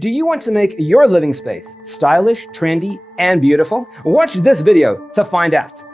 Do you want to make your living space stylish, trendy, and beautiful? Watch this video to find out.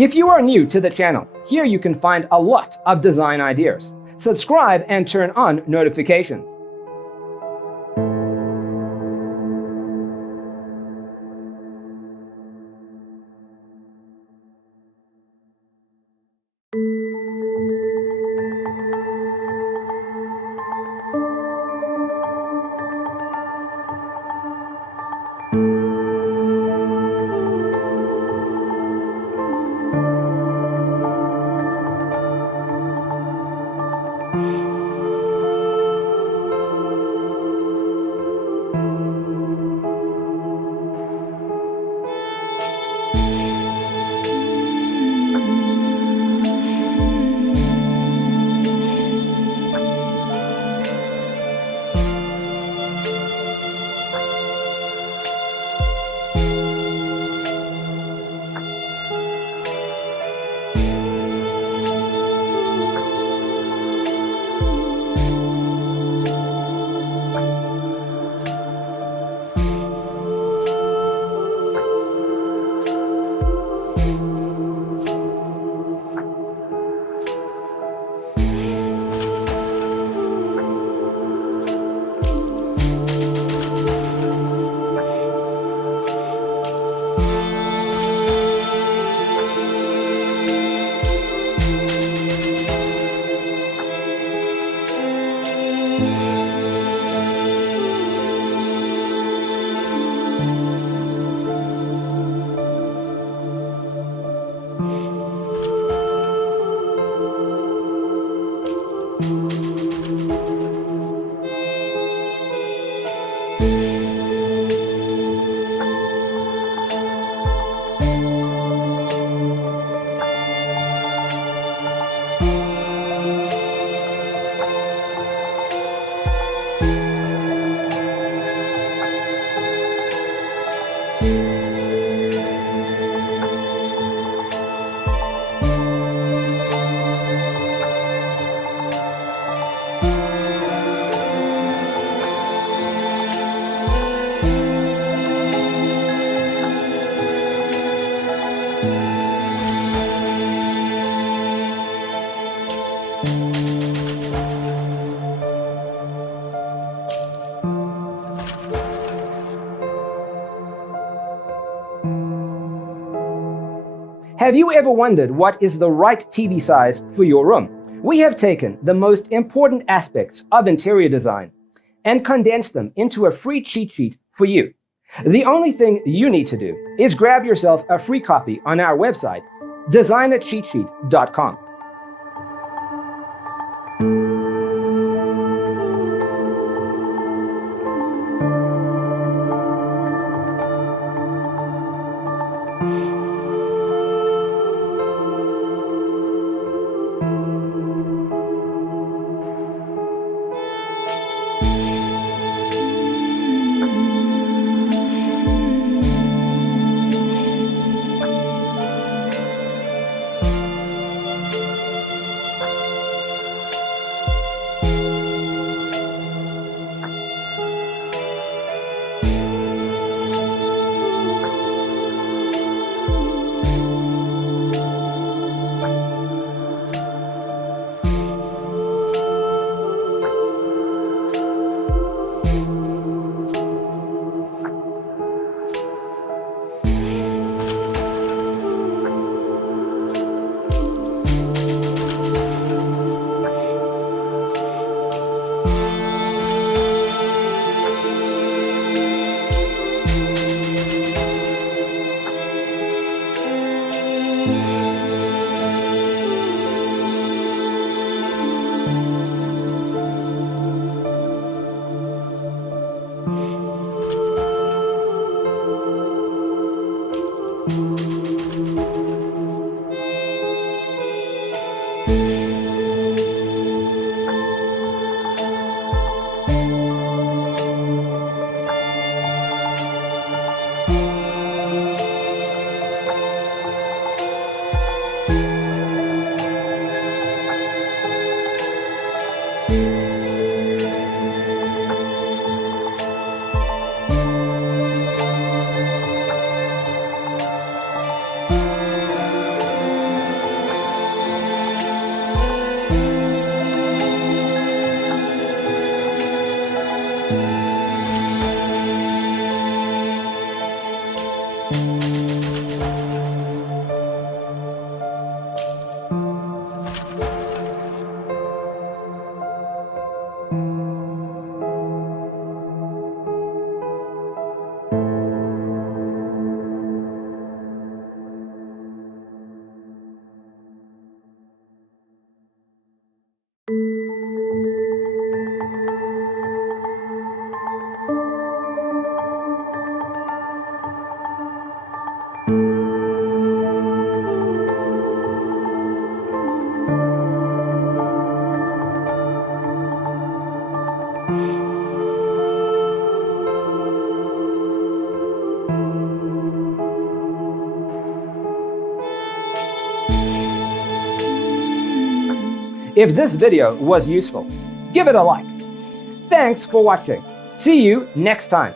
If you are new to the channel, here you can find a lot of design ideas. Subscribe and turn on notifications. Have you ever wondered what is the right TV size for your room? We have taken the most important aspects of interior design and condensed them into a free cheat sheet for you. The only thing you need to do is grab yourself a free copy on our website, designercheatsheet.com. If this video was useful, give it a like. Thanks for watching. See you next time.